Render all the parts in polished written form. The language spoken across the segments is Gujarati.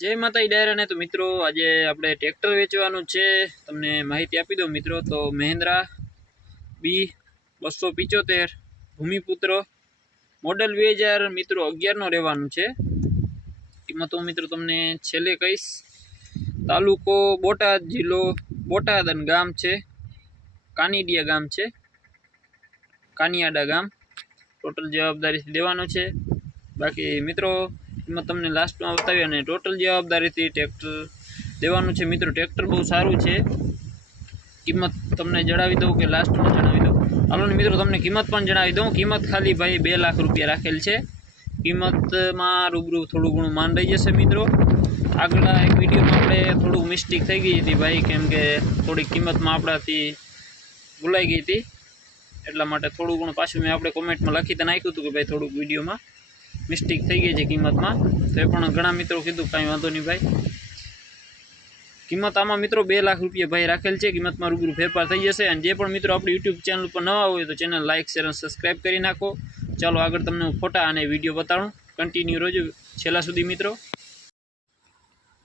जय माता डायरा ने तो मित्रों आज આપણે ट्रेक्टर વેચવાનું છે તમને માહિતી આપી દઉં મિત્રો। તો મહિન્દ્રા B275 ભૂમિપુત્ર મોડલ 2000 મિત્રો 11 નો રહેવાનું છે। કિંમતો મિત્રો તમને છેલ્લે કહીશ। તાલુકો બોટાદ, જિલ્લો બોટાદ અને ગામ છે કાનીડિયા ગામ છે, કાનિયાડા ગામ। ટોટલ જવાબદારીથી દેવાનો છે। બાકી મિત્રો કિંમત તમને લાસ્ટમાં બતાવી અને ટોટલ જવાબદારીથી ટ્રેક્ટર દેવાનું છે મિત્રો। ટ્રેક્ટર બહુ સારું છે। કિંમત તમને જણાવી દઉં કે લાસ્ટમાં જણાવી દઉં? હાલો ને મિત્રો તમને કિંમત પણ જણાવી દઉં। કિંમત ખાલી ભાઈ 2 લાખ રૂપિયા રાખેલ છે। કિંમતમાં રૂબરૂ થોડું ઘણું માન રહી જશે મિત્રો। આગળના એક વિડીયોમાં આપણે થોડુંક મિસ્ટેક થઈ ગઈ હતી ભાઈ, કેમ કે થોડીક કિંમતમાં આપણાથી ભૂલાઈ ગઈ હતી, એટલા માટે થોડું ઘણું પાછું મેં આપણે કોમેન્ટમાં લખી તો નાખ્યું હતું કે ભાઈ થોડુંક વિડીયોમાં મિસ્ટેક થઈ ગઈ છે કિંમતમાં। તો એ પણ ઘણા મિત્રો કીધું કાંઈ વાંધો નહીં ભાઈ। કિંમત આમાં મિત્રો 2 લાખ રૂપિયા ભાઈ રાખેલ છે। કિંમતમાં રૂબરૂ ફેરફાર થઈ જશે। અને જે પણ મિત્રો આપણી યુટ્યુબ ચેનલ પર નવા હોય તો ચેનલ લાઇક, શેર અને સબસ્ક્રાઈબ કરી નાખો। ચાલો આગળ તમને હું ફોટા અને વિડીયો બતાડું, કન્ટિન્યુ રહેજો છેલ્લા સુધી મિત્રો।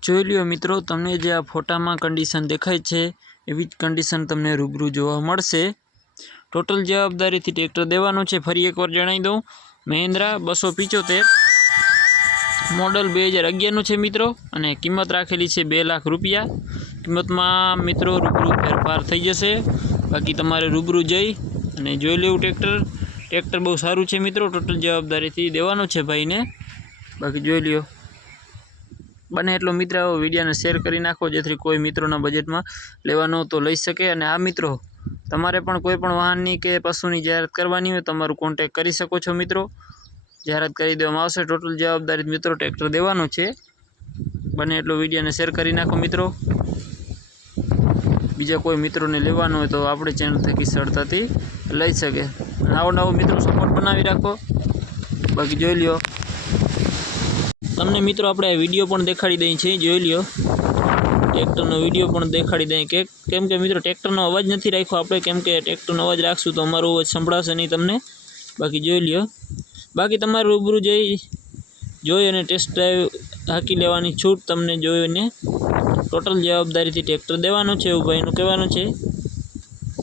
જોઈ લ્યો મિત્રો, તમને જે આ ફોટામાં કન્ડિશન દેખાય છે એવી જ કન્ડિશન તમને રૂબરૂ જોવા મળશે। ટોટલ જવાબદારીથી ટ્રેક્ટર દેવાનું છે। ફરી એકવાર જણાવી દઉં, મહિન્દ્રા 275 મોડલ 2011નું છે મિત્રો, અને કિંમત રાખેલી છે 2 લાખ રૂપિયા। કિંમતમાં મિત્રો રૂબરૂ ફેરફાર થઈ જશે। બાકી તમારે રૂબરૂ જઈ અને જોઈ લેવું ટ્રેક્ટર બહુ સારું છે મિત્રો। ટોટલ જવાબદારીથી દેવાનું છે ભાઈને। બાકી જોઈ લ્યો, બને એટલો મિત્ર વિડીયોને શેર કરી નાખો જેથી કોઈ મિત્રોના બજેટમાં લેવાનો તો લઈ શકે। અને આ મિત્રો તમારે પણ કોઈ પણ વાહનની કે પશુની જાહેરાત કરવાની હોય તમારું કોન્ટેક્ટ કરી શકો છો મિત્રો। જાહેરાત કરી દેવામાં આવશે। ટોટલ જવાબદારી મિત્રો ટ્રેક્ટર દેવાનું છે। બને એટલો વિડીયોને શેર કરી નાખો મિત્રો। બીજા કોઈ મિત્રોને લેવાનું હોય તો આપણે ચેનલ થકી સરળતાથી લઈ શકે। નવો મિત્રો સપોર્ટ બનાવી રાખો। બાકી જોઈ લ્યો, તમને મિત્રો આપણે આ વિડીયો પણ દેખાડી દઈએ છીએ, જોઈ લ્યો ટ્રેક્ટરનો વિડીયો પણ દેખાડી દઈએ કે કેમ કે મિત્રો ટ્રેક્ટરનો અવાજ નથી રાખ્યો આપણે, કેમ કે ટ્રેક્ટરનો અવાજ રાખશું તો અમારો અવાજ સંભળાશે નહીં તમને। બાકી જોઈ લ્યો, બાકી તમારે રૂબરૂ જોઈ અને ટેસ્ટ ડ્રાઈવ હાંકી લેવાની છૂટ તમને જોઈને ટોટલ જવાબદારીથી ટ્રેક્ટર દેવાનું છે એવું ભાઈનું કહેવાનું છે।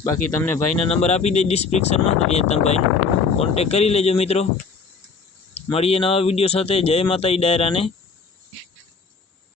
બાકી તમને ભાઈના નંબર આપી દઈ ડિસ્ક્રિપ્શનમાં, તો ત્યાં તમે ભાઈનો કોન્ટેક કરી લેજો મિત્રો। મળીએ નવા વિડીયો સાથે। જય માતા ડાયરાને।